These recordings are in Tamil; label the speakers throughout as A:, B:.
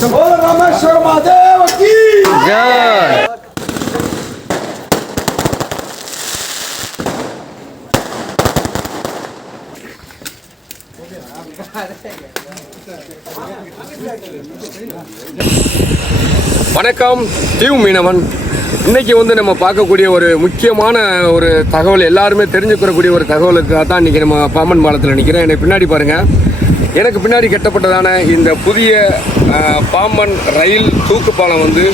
A: வணக்கம் தீவு மீனவன் இன்னைக்கு வந்து நம்ம பார்க்கக்கூடிய ஒரு முக்கியமான ஒரு தகவல் எல்லாருமே தெரிஞ்சுக்கிறக்கூடிய ஒரு தகவலுக்காக தான் இன்னைக்கு நம்ம பாம்பன் பாலத்தில் நிற்கிறேன் எனக்கு பின்னாடி பாருங்கள் எனக்கு பின்னாடி கட்டப்பட்டதான இந்த புதிய பாம்பன் ரயில் தூக்கு பாலம் வந்து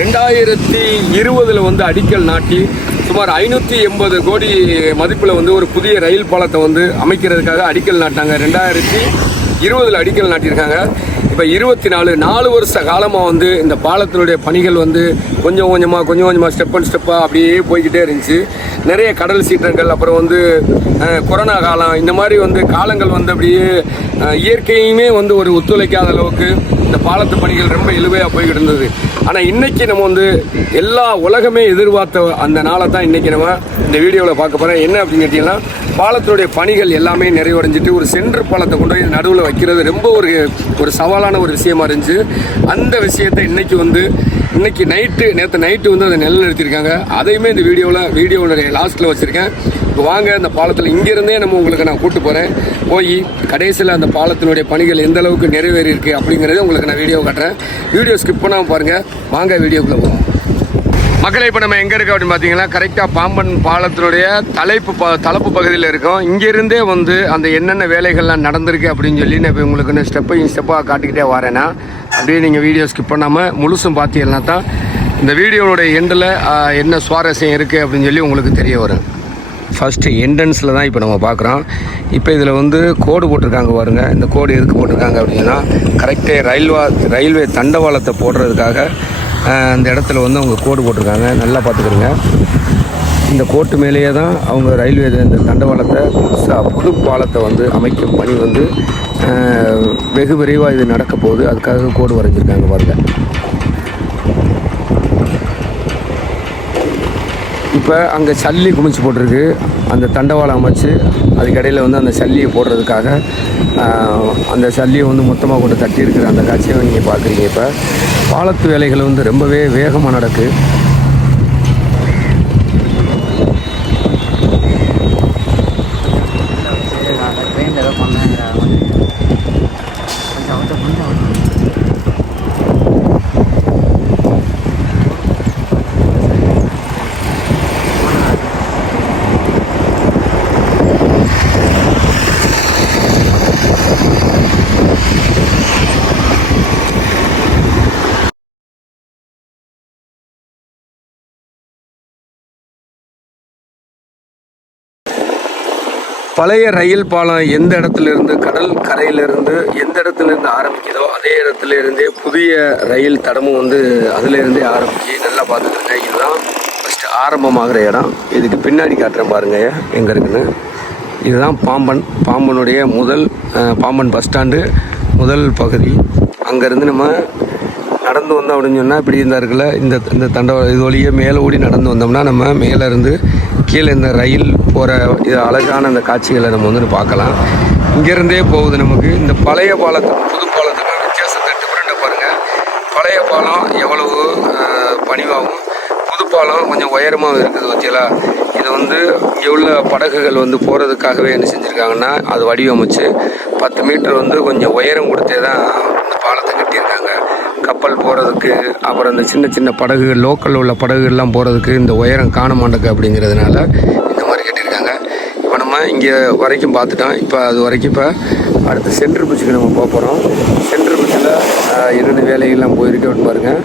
A: ரெண்டாயிரத்தி இருபதில் வந்து அடிக்கல் நாட்டி சுமார் ஐநூற்றி எண்பது கோடி மதிப்பில் வந்து ஒரு புதிய ரயில் பாலத்தை வந்து அமைக்கிறதுக்காக அடிக்கல் நாட்டாங்க ரெண்டாயிரத்தி இருபதில் அடிக்கல் நாட்டியிருக்காங்க இப்போ இருபத்தி நாலு நாலு வருஷ காலமாக வந்து இந்த பாலத்தினுடைய பணிகள் வந்து கொஞ்சம் கொஞ்சமாக கொஞ்சம் கொஞ்சமாக ஸ்டெப் அண்ட் ஸ்டெப்பாக அப்படியே போய்கிட்டே இருந்துச்சு நிறைய கடல் சீற்றங்கள் அப்புறம் வந்து கொரோனா காலம் இந்த மாதிரி வந்து காலங்கள் வந்து அப்படியே இயற்கையுமே வந்து ஒரு ஒத்துழைக்காத அளவுக்கு இந்த பாலத்து பணிகள் ரொம்ப இழுவையாக போய்கிட்டு இருந்தது ஆனால் இன்றைக்கி நம்ம வந்து எல்லா உலகமே எதிர்பார்த்த அந்த நாளை தான் இன்றைக்கி நம்ம இந்த வீடியோவில் பார்க்க போகிறேன் என்ன அப்படின்னு கேட்டிங்கன்னா பாலத்தினுடைய பணிகள் எல்லாமே நிறைவடைஞ்சிட்டு ஒரு சென்று பாலத்தை கொண்டு போய் நடுவில் வைக்கிறது ரொம்ப ஒரு ஒரு சவாலான ஒரு விஷயமா இருந்துச்சு அந்த விஷயத்தை இன்றைக்கி வந்து இன்றைக்கி நைட்டு நேற்று நைட்டு வந்து அதை நிலைநிறுத்தியிருக்காங்க அதையுமே இந்த வீடியோவில் வீடியோனுடைய லாஸ்ட்டில் வச்சுருக்கேன் இப்போ வாங்க அந்த பாலத்தில் இங்கேருந்தே நம்ம உங்களுக்கு நான் கூப்பிட்டு போகிறேன் போய் கடைசியில் அந்த பாலத்தினுடைய பணிகள் எந்த அளவுக்கு நிறைவேறி இருக்குது அப்படிங்கிறத உங்களுக்கு நான் வீடியோ காட்டுறேன் வீடியோ ஸ்கிப் பண்ணாமல் பாருங்கள் வாங்க வீடியோ போவோம் மக்களை இப்போ நம்ம எங்கே இருக்கோம் அப்படின்னு பார்த்தீங்கன்னா கரெக்டாக பாம்பன் பாலத்தினுடைய தலைப்பு ப தலைப்பு பகுதியில் இருக்கோம் இங்கேருந்தே வந்து அந்த என்னென்ன வேலைகள்லாம் நடந்திருக்கு அப்படின்னு சொல்லி நான் இப்போ உங்களுக்கு இன்னும் ஸ்டெப்பையும் ஸ்டெப்பாக காட்டிக்கிட்டே வரேன்னா அப்படியே நீங்கள் வீடியோ ஸ்கிப் பண்ணாமல் முழுசும் பார்த்தீங்கன்னா தான் இந்த வீடியோனுடைய எண்டில் என்ன சுவாரஸ்யம் இருக்குது அப்படின்னு சொல்லி உங்களுக்கு தெரிய வரும் ஃபஸ்ட்டு என்ட்ரன்ஸில் தான் இப்போ நம்ம பார்க்குறோம் இப்போ இதில் வந்து கோடு போட்டிருக்காங்க பாருங்கள் இந்த கோடு எதுக்கு போட்டிருக்காங்க அப்படின்னா கரெக்டே ரயில்வா ரயில்வே தண்டவாளத்தை போடுறதுக்காக அந்த இடத்துல வந்து அவங்க கோடு போட்டிருக்காங்க நல்லா பார்த்துக்கிறோங்க இந்த கோட்டு மேலேயே தான் அவங்க ரயில்வே இந்த தண்டவாளத்தை புதுசாக புது பாலத்தை வந்து அமைக்கும் பணி வந்து வெகு விரைவாக இது நடக்க போகுது அதுக்காக கோடு வரைஞ்சிருக்காங்க பாருங்கள் இப்போ அங்கே சல்லி குமிச்சு போட்டிருக்கு அந்த தண்டவாளம் அமைச்சு அதுக்கடையில் வந்து அந்த சல்லியை போடுறதுக்காக அந்த சல்லியை வந்து மொத்தமாக கொண்டு தட்டி இருக்கிற அந்த காட்சியை நீங்கள் பார்க்குறீங்க இப்போ பாலத்து வேலைகள் வந்து ரொம்பவே வேகமாக நடக்குது பழைய ரயில் பாலம் எந்த இருந்து கடல் கரையிலிருந்து எந்த இடத்துலேருந்து ஆரம்பிக்குதோ அதே இடத்துல இருந்தே புதிய ரயில் தடமும் வந்து அதுலேருந்தே ஆரம்பிச்சு நல்லா பார்த்துக்கோங்க இதுதான் ஃபஸ்ட்டு ஆரம்பமாகிற இடம் இதுக்கு பின்னாடி காட்டுறேன் பாருங்க எங்கே இருக்குன்னு இதுதான் பாம்பன் பாம்பனுடைய முதல் பாம்பன் பஸ் ஸ்டாண்டு முதல் பகுதி அங்கேருந்து நம்ம நடந்து வந்தோம் அப்படின்னு சொன்னால் இப்படி இருந்தாருக்குல்ல இந்த இந்த தண்டவாளம் இது வழியே மேலே ஓடி நடந்து வந்தோம்னா நம்ம மேலேருந்து கீழே இந்த ரயில் போகிற இது அழகான அந்த காட்சிகளை நம்ம வந்து பார்க்கலாம் இங்கேருந்தே போகுது நமக்கு இந்த பழைய பாலத்துக்கும் புது பாலத்துக்கும் வித்தியாசத்தை டிஃப்ரெண்ட்டாக பாருங்கள் பழைய பாலம் எவ்வளவு பணிவாகவும் புது பாலம் கொஞ்சம் உயரமாக இருக்குது ஓகேலா இது வந்து இங்கே உள்ள படகுகள் வந்து போகிறதுக்காகவே என்ன செஞ்சுருக்காங்கன்னா அது வடிவமைச்சு பத்து மீட்டர் வந்து கொஞ்சம் உயரம் கொடுத்தே தான் கப்பல் போகிறதுக்கு அப்புறம் இந்த சின்ன சின்ன படகுகள் லோக்கலில் உள்ள படகுகள்லாம் போகிறதுக்கு இந்த உயரம் காண மாட்டேங்க அப்படிங்கிறதுனால இந்த மாதிரி கட்டியிருக்காங்க இப்போ நம்ம இங்கே வரைக்கும் பார்த்துட்டோம் இப்போ அது வரைக்கும் இப்போ அடுத்த சென்ட்ரு பிச்சுக்கு நம்ம போக போகிறோம் சென்ட்ரு பிச்சில் இரண்டு வேலைகள்லாம் போயிருக்கு அப்படின்னு பாருங்கள்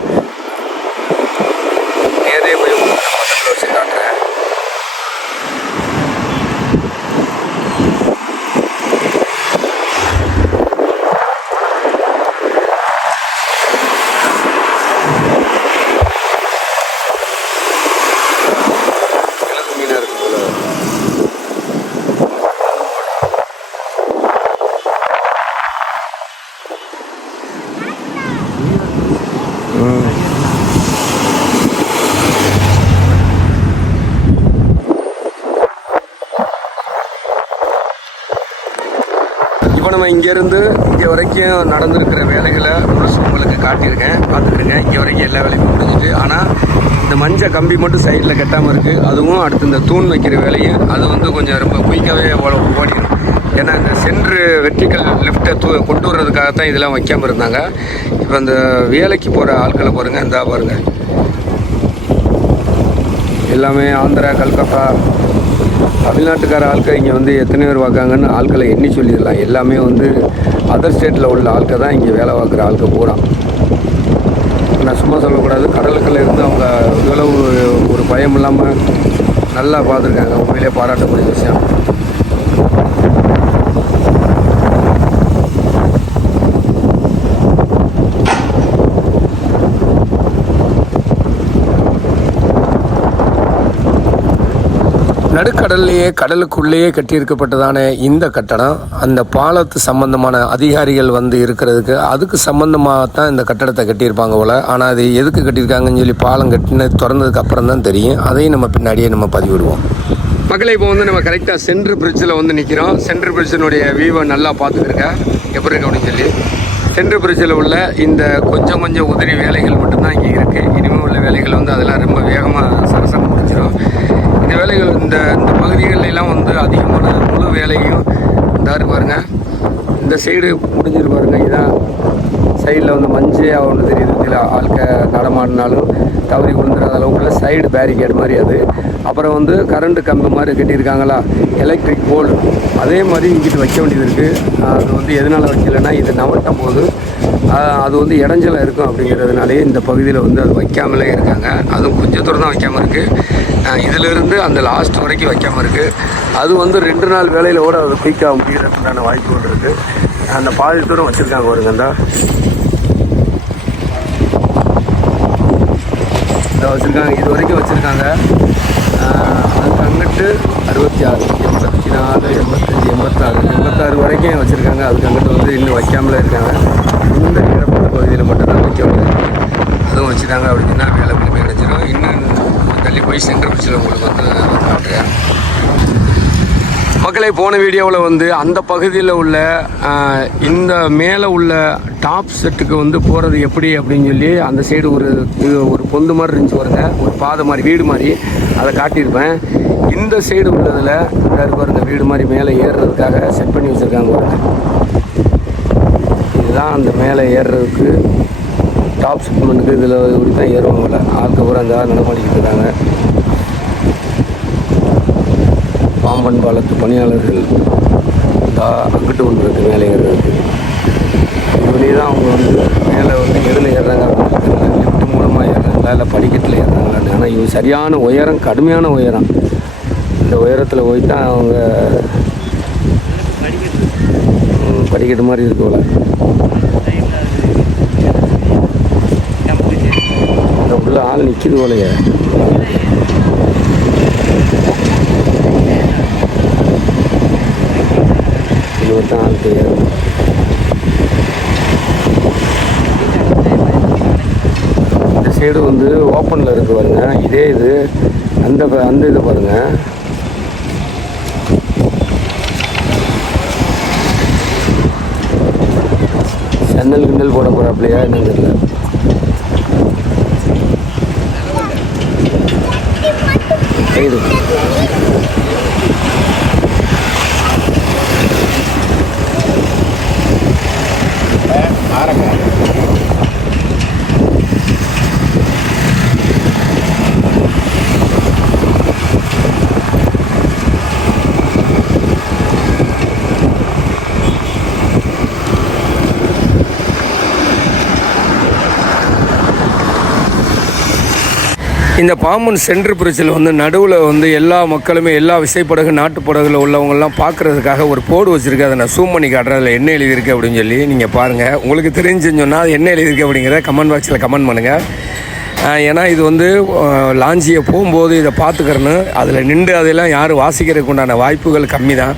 A: இருந்து இங்கே வரைக்கும் நடந்திருக்கிற வேலைகளை முழுசு உங்களுக்கு காட்டியிருக்கேன் பார்த்துருக்கேன் இங்கே வரைக்கும் எல்லா வேலையும் முடிஞ்சிட்டு ஆனால் இந்த மஞ்சள் கம்பி மட்டும் சைடில் கட்டாமல் இருக்குது அதுவும் அடுத்து இந்த தூண் வைக்கிற வேலையும் அது வந்து கொஞ்சம் ரொம்ப குயிக்காகவே ஓடிடும் ஏன்னா இந்த சென்று வெற்றிக்கல் லிஃப்ட்டை தூ கொண்டு வர்றதுக்காக தான் இதெல்லாம் வைக்காமல் இருந்தாங்க இப்போ இந்த வேலைக்கு போகிற ஆட்களை பாருங்கள் இந்தா பாருங்கள் எல்லாமே ஆந்திரா கல்கத்தா தமிழ்நாட்டுக்கார ஆட்கள் இங்கே வந்து எத்தனை பேர் பார்க்காங்கன்னு ஆட்களை எண்ணி சொல்லிடலாம் எல்லாமே வந்து அதர் ஸ்டேட்டில் உள்ள ஆட்கள் தான் இங்கே வேலை பார்க்குற ஆட்கள் போகிறான் நான் சும்மா சொல்லக்கூடாது கடலுக்கில் இருந்து அவங்க இவ்வளவு ஒரு பயம் இல்லாமல் நல்லா பார்த்துருக்காங்க உண்மையிலே பாராட்டக்கூடிய விஷயம் நடுக்கடல்லையே கடலுக்குள்ளேயே கட்டியிருக்கப்பட்டதான இந்த கட்டடம் அந்த பாலத்து சம்பந்தமான அதிகாரிகள் வந்து இருக்கிறதுக்கு அதுக்கு சம்பந்தமாக தான் இந்த கட்டடத்தை கட்டியிருப்பாங்க போல் ஆனால் அது எதுக்கு கட்டியிருக்காங்கன்னு சொல்லி பாலம் கட்டின திறந்ததுக்கு அப்புறம் தான் தெரியும் அதையும் நம்ம பின்னாடியே நம்ம பதிவிடுவோம் மக்களை இப்போ வந்து நம்ம கரெக்டாக சென்ட்ரு பிரிட்ஜில் வந்து நிற்கிறோம் சென்ட்ரு பிரிட்ஜினுடைய வியூவை நல்லா பார்த்துருக்கேன் எப்படி இருக்கு அப்படின்னு சொல்லி சென்ட்ரு பிரிட்ஜில் உள்ள இந்த கொஞ்சம் கொஞ்சம் உதிரி வேலைகள் மட்டும்தான் இங்கே இருக்குது இனிமேல் உள்ள வேலைகள் வந்து அதெல்லாம் ரொம்ப வேகமாக சரசரம் வேலைகள் இந்த இந்த பகுதிகளிலாம் வந்து அதிகமான முழு வேலையும் இதாக பாருங்க இந்த சைடு முடிஞ்சிரு பாருங்க இதான் சைடில் வந்து மஞ்சள் ஒன்று தெரியுது இதில் ஆள்க நடமாடினாலும் தவறி விழுந்துடாத அளவுக்குள்ள சைடு பேரிகேட் மாதிரி அது அப்புறம் வந்து கரண்ட்டு கம்பு மாதிரி கட்டியிருக்காங்களா எலக்ட்ரிக் போல் அதே மாதிரி இங்கிட்டு வைக்க வேண்டியது இருக்குது அது வந்து எதனால் வைக்கலைன்னா இது நவட்டும் போது அது வந்து இடைஞ்சலாக இருக்கும் அப்படிங்கிறதுனாலே இந்த பகுதியில் வந்து அது வைக்காமலே இருக்காங்க அதுவும் கொஞ்சம் தூரம் தான் வைக்காமல் இருக்குது இதிலிருந்து அந்த லாஸ்ட் வரைக்கும் வைக்காமல் இருக்குது அது வந்து ரெண்டு நாள் வேலையில் கூட அது குயிக்காக முடிகிறதுக்கான வாய்ப்பு ஒன்று இருக்குது அந்த பாதி தூரம் வச்சுருக்காங்க ஒரு கண்டா வச்சுருக்காங்க இது வரைக்கும் வச்சுருக்காங்க அதுக்கு அங்கிட்டு அறுபத்தி ஆறு எண்பத்தி நாலு எண்பத்தஞ்சு எண்பத்தாறு எண்பத்தாறு வரைக்கும் வச்சுருக்காங்க அதுக்கு அங்கிட்டு வந்து இன்னும் வைக்காமலே இருக்காங்க இந்த நிரப்பட்ட பகுதியில் மட்டும்தான் வைக்க முடியாது அதுவும் வச்சுட்டாங்க அப்படின்னா வேலை முழுமை கிடச்சிடும் இன்னும் சொல்லி போய் சென்டர் பிரிட்ஜில் உங்களுக்கு வந்து காட்டுறேன் மக்களை போன வீடியோவில் வந்து அந்த பகுதியில் உள்ள இந்த மேலே உள்ள டாப் செட்டுக்கு வந்து போகிறது எப்படி அப்படின்னு சொல்லி அந்த சைடு ஒரு ஒரு பொந்து மாதிரி இருந்துச்சு வருங்க ஒரு பாதை மாதிரி வீடு மாதிரி அதை காட்டியிருப்பேன் இந்த சைடு உள்ளதில் இருப்பார் இந்த வீடு மாதிரி மேலே ஏறுறதுக்காக செட் பண்ணி வச்சுருக்காங்க இதுதான் அந்த மேலே ஏறுறதுக்கு டாப் ஷிப்மெண்ட்டுக்கு இதில் இப்படி தான் ஏறுவாங்கள ஆளுக்கப்புறம் அந்த ஆள் நடமாடிக்கிட்டு இருக்காங்க பாம்பன் பாலத்து பணியாளர்கள் தா அங்கிட்டு ஒன்று இருக்குது ஏறுறதுக்கு இப்படி தான் அவங்க வந்து மேலே வந்து எதில் ஏறுறாங்க லிஃப்ட் மூலமாக ஏறாங்களா இல்லை படிக்கட்டில் ஏறுறாங்களான்னு ஆனால் இவங்க சரியான உயரம் கடுமையான உயரம் இந்த உயரத்தில் போய் தான் அவங்க படிக்கட்டு மாதிரி இருக்கும்ல கால் நிற்கிது போலையே இந்த சைடு வந்து ஓப்பனில் இருக்குது பாருங்கள் இதே இது அந்த அந்த இதை பாருங்கள் ஜன்னல் கிண்டல் போட போகிறாப்பிலையா என்னன்னு தெரியல ரைடு ஆரக்கம் இந்த பாம்பன் சென்ட்ரு பிரிச்சில் வந்து நடுவில் வந்து எல்லா மக்களுமே எல்லா விசைப்படகு நாட்டுப்படகுல உள்ளவங்கெல்லாம் பார்க்குறதுக்காக ஒரு போர்டு வச்சுருக்கு அதை நான் சூம் பண்ணி காட்டுறேன் அதில் என்ன எழுதியிருக்கு அப்படின்னு சொல்லி நீங்கள் பாருங்கள் உங்களுக்கு தெரிஞ்சு சொன்னால் அது என்ன எழுதியிருக்கு அப்படிங்கிறத கமெண்ட் பாக்ஸில் கமெண்ட் பண்ணுங்கள் ஏன்னா இது வந்து லாஞ்சியை போகும்போது இதை பார்த்துக்கிறேன்னு அதில் நின்று அதெல்லாம் யாரும் வாசிக்கிறதுக்கு உண்டான வாய்ப்புகள் கம்மி தான்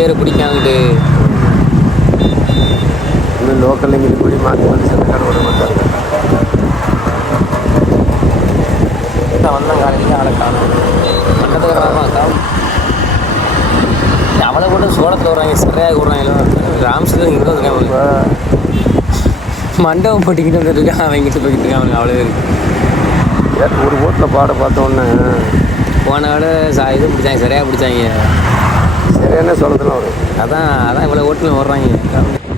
A: வேறு பிடிக்காது லோக்கல் இங்கிட்டு பிடிமா காணும் பக்கத்தில் வராதான் காணும் அவளை கூட சோளத்தில் வர்றாங்க சிறையாக விடுறாங்க ராம்சர் இங்கே இருக்காங்க மண்டபம் போட்டிக்கிட்டு வந்துட்டு அவன் இங்கே போய்கிட்டு இருக்கான் அவனுக்கு அவ்வளோ இருக்கு ஒரு ஓட்டில் பாட பார்த்தோன்னே போன விட சா இது பிடிச்சாங்க சரியாக பிடிச்சாங்க சரியான சோளத்தில் வரும் அதான் அதான் இவ்வளோ ஓட்டில் வர்றாங்க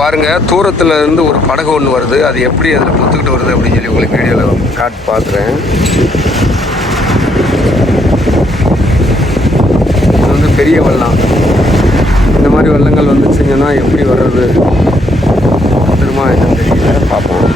A: பாருங்கள் தூரத்தில் இருந்து ஒரு படகு ஒன்று வருது அது எப்படி அதில் பொத்துக்கிட்டு வருது அப்படின்னு சொல்லி உங்களுக்கு வீடியோவில் காட்டு பார்க்குறேன் இது வந்து பெரிய வெள்ளம் இந்த மாதிரி வெள்ளங்கள் வந்துச்சுங்கன்னா எப்படி வர்றது திரும்ப என்னன்னு தெரியல பார்ப்போம்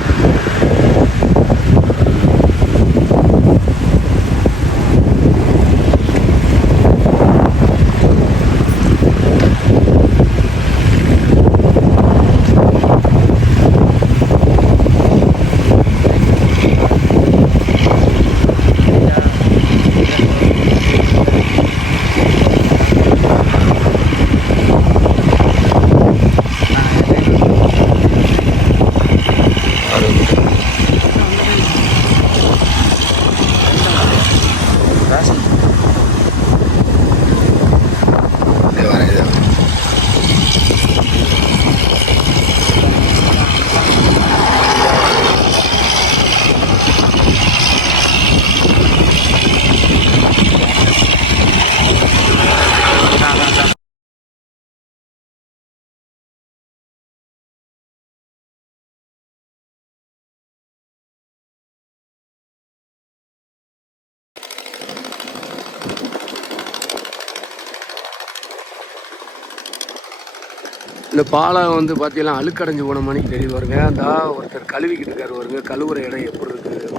A: இந்த பாலம் வந்து பார்த்தீங்கன்னா அழுக்கடைஞ்சு போன மணிக்கு தெரிய வருங்க அந்த ஒருத்தர் கழுவிக்கிட்டு இருக்கார் வருங்க கழுவுற இடம் எப்படி இருக்குது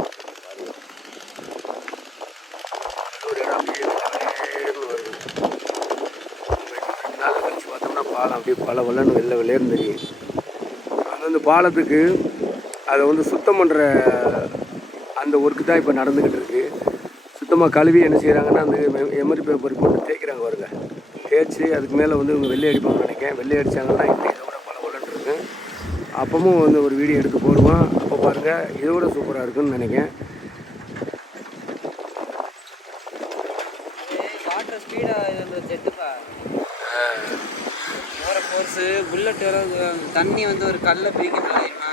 A: பாலம் அப்படியே பல வல்லன்னு வெள்ளை வெள்ளையர்னு தெரியும் அது வந்து பாலத்துக்கு அதை வந்து சுத்தம் பண்ணுற அந்த ஒர்க்கு தான் இப்போ நடந்துக்கிட்டு இருக்குது சுத்தமாக கழுவி என்ன செய்கிறாங்கன்னா அந்த எமரி பேப்பர் போட்டு தேய்க்கிறாங்க வருங்க தேய்ச்சி அதுக்கு மேலே வந்து இவங்க வெள்ளை அடிப்பாங்கன்னு நினைக்கிறேன் வெள்ளை அடித்தாங்கன்னா இப்படி இதோட பல உள்ளட்டுருக்கு அப்பவும் வந்து ஒரு வீடியோ எடுத்து போடுவோம் அப்போ பாருங்கள் விட சூப்பராக இருக்குன்னு நினைக்கிறேன் போகிற கோர்ஸு புல்லட் தண்ணி வந்து ஒரு கல்லை பிரிக்க முடியும்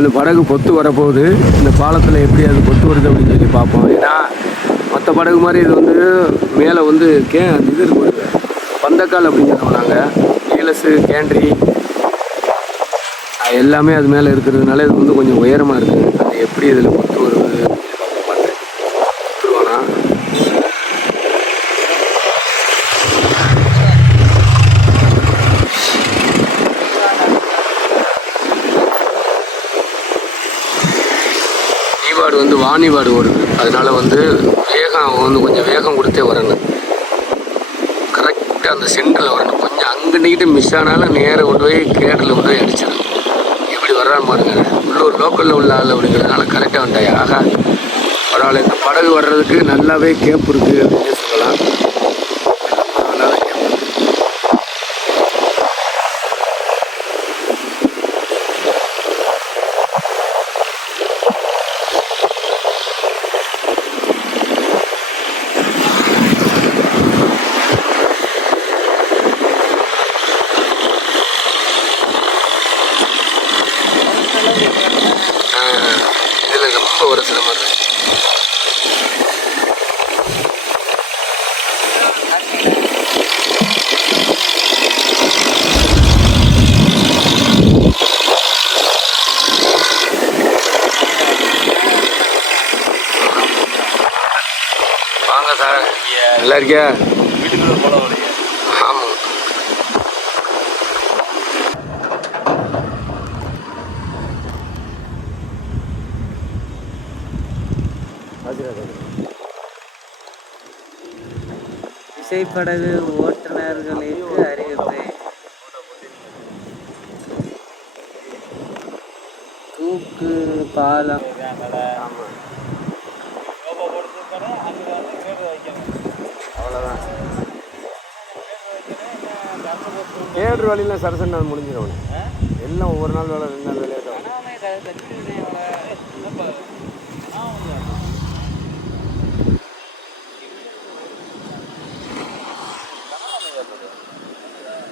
A: அந்த படகு பொத்து வரப்போகுது இந்த பாலத்தில் எப்படி அது பொத்து வருது அப்படின்னு சொல்லி பார்ப்போம் ஏன்னா மற்ற படகு மாதிரி இது வந்து மேலே வந்து கே இது இருக்கும் பந்தக்கால் அப்படின்னு சொன்னாங்க நீலஸு கேண்ட்ரி எல்லாமே அது மேலே இருக்கிறதுனால இது வந்து கொஞ்சம் உயரமாக இருக்குது அது எப்படி இதில் பொத்து வரும் ஆணிவாடு ஓடுது அதனால் வந்து வேகம் வந்து கொஞ்சம் வேகம் கொடுத்தே வரணும் கரெக்டாக அந்த சென்டரில் வரணும் கொஞ்சம் அங்கே நீக்கிட்டு மிஸ் ஆனாலும் நேராக கொண்டு போய் கேடலில் கொண்டு போய் அடிச்சிடும் எப்படி வர்றான்னு பாருங்க உள்ளூர் லோக்கலில் உள்ள ஆள் அப்படிங்கிறதுனால கரெக்டாக வந்தாயா ஆகா பரவாயில்ல இந்த படகு வர்றதுக்கு நல்லாவே கேப் இருக்குது அப்படின்னு சொல்லலாம் இருக்கிற வாங்க சார் நல்லா இருக்கியா திரைப்படகு ஓட்டுநர்களுக்கு அறிவிப்பு தூக்கு பாலம் அவ்வளோதான் ஏழு வழியில் சரசன் நான் முடிஞ்சிடும் எல்லாம் ஒவ்வொரு நாள் வேலை ரெண்டு நாள் வேலையாட்டும்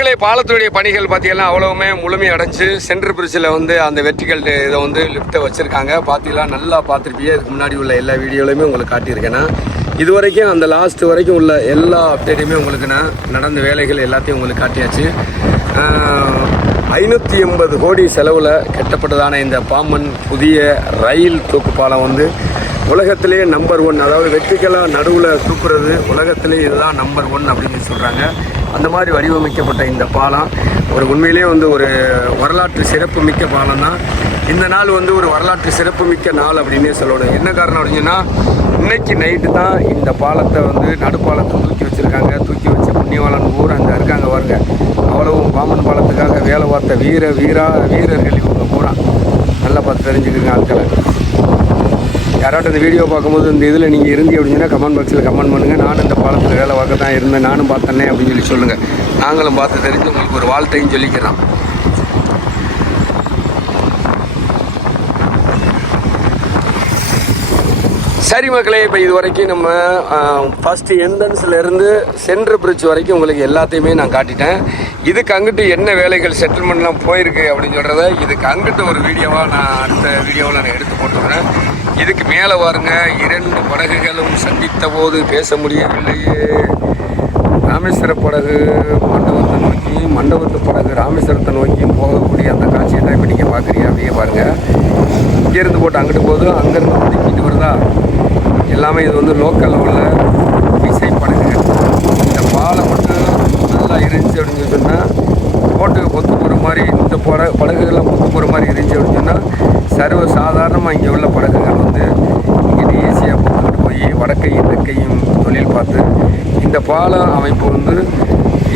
A: மகளே பாலத்துடைய பணிகள் பார்த்தீங்கன்னா அவ்வளவுமே முழுமையடைஞ்சு சென்ட்ரு பிரிட்ஜில் வந்து அந்த வெற்றிகள் இதை வந்து லிஃப்ட்டை வச்சுருக்காங்க பார்த்தீங்கன்னா நல்லா பார்த்துருப்பீங்க இதுக்கு முன்னாடி உள்ள எல்லா வீடியோலையுமே உங்களுக்கு காட்டியிருக்கேன்னா இது வரைக்கும் அந்த லாஸ்ட் வரைக்கும் உள்ள எல்லா அப்டேட்டையுமே உங்களுக்கு நான் நடந்த வேலைகள் எல்லாத்தையும் உங்களுக்கு காட்டியாச்சு ஐநூற்றி எண்பது கோடி செலவில் கட்டப்பட்டதான இந்த பாம்பன் புதிய ரயில் தூக்கு பாலம் வந்து உலகத்திலே நம்பர் ஒன் அதாவது வெற்றிகளாக நடுவில் தூக்குறது உலகத்திலே இதுதான் நம்பர் ஒன் அப்படின்னு சொல்கிறாங்க அந்த மாதிரி வடிவமைக்கப்பட்ட இந்த பாலம் ஒரு உண்மையிலே வந்து ஒரு வரலாற்று சிறப்பு மிக்க பாலம் தான் இந்த நாள் வந்து ஒரு வரலாற்று சிறப்பு மிக்க நாள் அப்படின்னே சொல்லணும் என்ன காரணம் அப்படின்னா இன்னைக்கு நைட்டு தான் இந்த பாலத்தை வந்து நடுப்பாலத்தை தூக்கி வச்சுருக்காங்க தூக்கி வச்சு புண்ணியவாளன் ஊர் அங்கே இருக்காங்க வருங்க அவ்வளவும் பாம்பன் பாலத்துக்காக வேலை பார்த்த வீர வீரா வீரர்கள் இவங்க பூரா நல்லா பார்த்து தெரிஞ்சுக்கிறேங்க ஆட்களை யாராவது இந்த வீடியோ பார்க்கும்போது இந்த இதில் நீங்கள் இருந்தி அப்படின்னா கமெண்ட் பாக்ஸில் கமெண்ட் பண்ணுங்கள் நானும் இந்த பாலத்தில் வேலை பார்க்க தான் இருந்தேன் நானும் பார்த்தேன்னே அப்படின்னு சொல்லி சொல்லுங்கள் நாங்களும் பார்த்து தெரிஞ்சு உங்களுக்கு ஒரு வாழ்த்தையும் சொல்லிக்கிறோம் சரி மக்களே இப்போ இது வரைக்கும் நம்ம ஃபஸ்ட்டு என்ட்ரன்ஸ்லேருந்து சென்ட்ரு பிரிட்ஜ் வரைக்கும் உங்களுக்கு எல்லாத்தையுமே நான் காட்டிட்டேன் இதுக்கு அங்கிட்டு என்ன வேலைகள் செட்டில்மெண்ட்லாம் போயிருக்கு அப்படின்னு சொல்கிறத இதுக்கு அங்கிட்டு ஒரு வீடியோவாக நான் அடுத்த வீடியோவில் நான் எடுத்து போட்டுக்கிறேன் இதுக்கு மேலே பாருங்க இரண்டு படகுகளும் சந்தித்த போது பேச முடியவில்லையே ராமேஸ்வர படகு மண்டபத்தை நோக்கி மண்டபத்து படகு ராமேஸ்வரத்தை நோக்கி போகக்கூடிய அந்த காட்சியை தான் இப்போ நீங்கள் பார்க்குறீங்க அப்படியே பாருங்கள் இங்கேருந்து போட்டு அங்கிட்டு போதும் அங்கேருந்து வந்து வருதா எல்லாமே இது வந்து லோக்கலில் உள்ள விசை படகு இந்த பாலை மட்டும் நல்லா இருந்துச்சு அப்படின்னு சொன்னால் போட்டுக்கு பொத்து போகிற மாதிரி இந்த பட படகுகள்லாம் பொத்து போகிற மாதிரி இருந்துச்சு அப்படின்னு சொன்னால் சர்வ சாதாரணமாக இங்கே உள்ள படகுகள் வந்து இங்கே ஈஸியாக பொத்துக்கிட்டு போய் வடக்கையும் தெற்கையும் தொழில் பார்த்து இந்த பாலம் அமைப்பு வந்து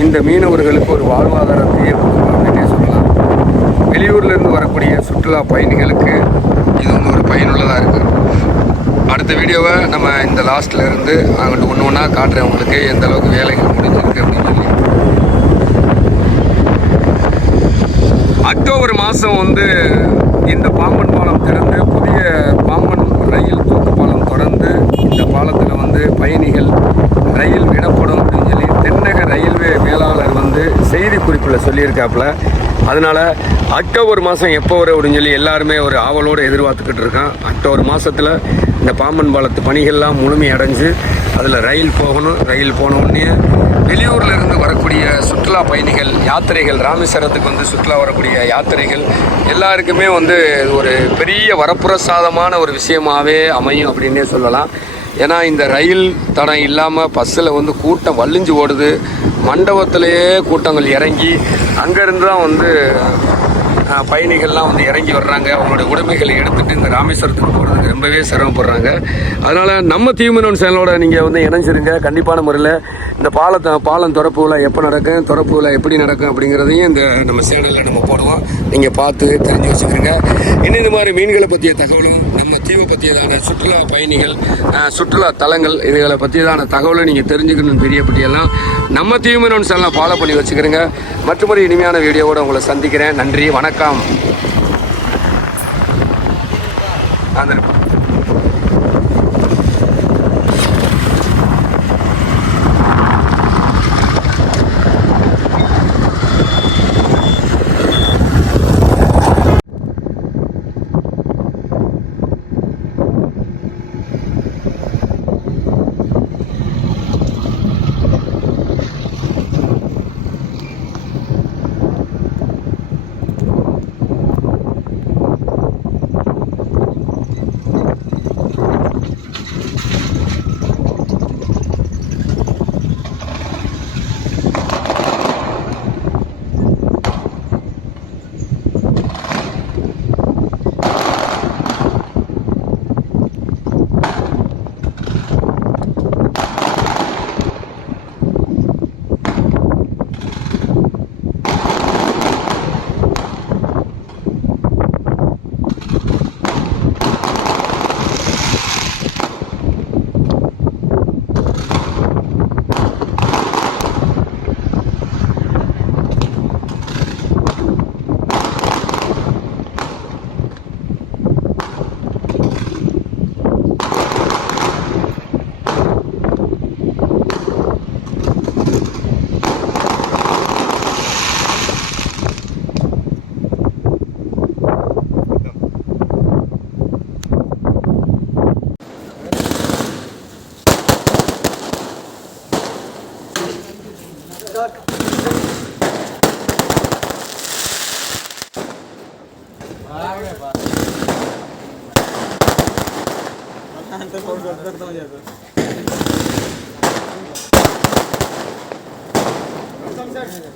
A: இந்த மீனவர்களுக்கு ஒரு வாழ்வாதாரத்தையே கொடுக்கும் அப்படின்னே சொல்லலாம் வெளியூர்லேருந்து வரக்கூடிய சுற்றுலா பயணிகளுக்கு இது வந்து ஒரு பயனுள்ளதாக இருக்குது அடுத்த வீடியோவை நம்ம இந்த லாஸ்ட்டில் இருந்து அவங்கள்ட்ட ஒன்று ஒன்றா காட்டுறேன் உங்களுக்கு எந்த அளவுக்கு வேலைகள் முடிஞ்சிருக்கு அப்படின்னு சொல்லி அக்டோபர் மாதம் வந்து இந்த பாம்பன் பாலம் திறந்து புதிய பாம்பன் ரயில் போக்கு பாலம் தொடர்ந்து இந்த பாலத்தில் வந்து பயணிகள் ரயில் விடப்படும் அப்படின்னு சொல்லி தென்னக ரயில்வே மேலாளர் வந்து செய்தி குறிப்பில் சொல்லியிருக்காப்புல அதனால் அக்டோபர் மாதம் எப்போ வர அப்படின்னு சொல்லி எல்லாருமே ஒரு ஆவலோடு எதிர்பார்த்துக்கிட்டு இருக்கான் அக்டோபர் மாதத்தில் இந்த பாம்பன் பாலத்து பணிகள்லாம் முழுமையடைஞ்சு அதில் ரயில் போகணும் ரயில் போன உடனே வெளியூரில் இருந்து வரக்கூடிய சுற்றுலா பயணிகள் யாத்திரைகள் ராமேஸ்வரத்துக்கு வந்து சுற்றுலா வரக்கூடிய யாத்திரைகள் எல்லாருக்குமே வந்து ஒரு பெரிய வரப்பிரசாதமான ஒரு விஷயமாகவே அமையும் அப்படின்னே சொல்லலாம் ஏன்னா இந்த ரயில் தடம் இல்லாமல் பஸ்ஸில் வந்து கூட்டம் வள்ளிஞ்சு ஓடுது மண்டபத்திலேயே கூட்டங்கள் இறங்கி அங்கேருந்து தான் வந்து பயணிகள்லாம் வந்து இறங்கி வர்றாங்க அவங்களுடைய உடைமைகளை எடுத்துகிட்டு இந்த ராமேஸ்வரத்துக்கு போகிறதுக்கு ரொம்பவே சிரமப்படுறாங்க அதனால் நம்ம தீமனன் சேனலோட நீங்கள் வந்து இணைஞ்சிருங்க கண்டிப்பான முறையில் இந்த பாலத்தை பாலம் திறப்பு விழா எப்போ நடக்கும் திறப்பு விழா எப்படி நடக்கும் அப்படிங்கிறதையும் இந்த நம்ம சேனலில் நம்ம போடுவோம் நீங்கள் பார்த்து தெரிஞ்சு வச்சுக்கிறீங்க இன்னும் இந்த மாதிரி மீன்களை பற்றிய தகவலும் நம்ம தீவை பற்றியதான சுற்றுலா பயணிகள் சுற்றுலா தலங்கள் இதுகளை பற்றியதான தகவலும் நீங்கள் தெரிஞ்சுக்கணும் தெரியப்பட்டியெல்லாம் நம்ம தீவு மீனவன் ஃபாலோ பண்ணி வச்சுக்கிறேங்க மற்றொரு இனிமையான வீடியோவோடு உங்களை சந்திக்கிறேன் நன்றி வணக்கம்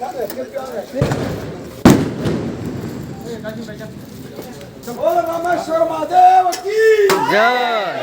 A: बोल रामेश्वर महादेव की जय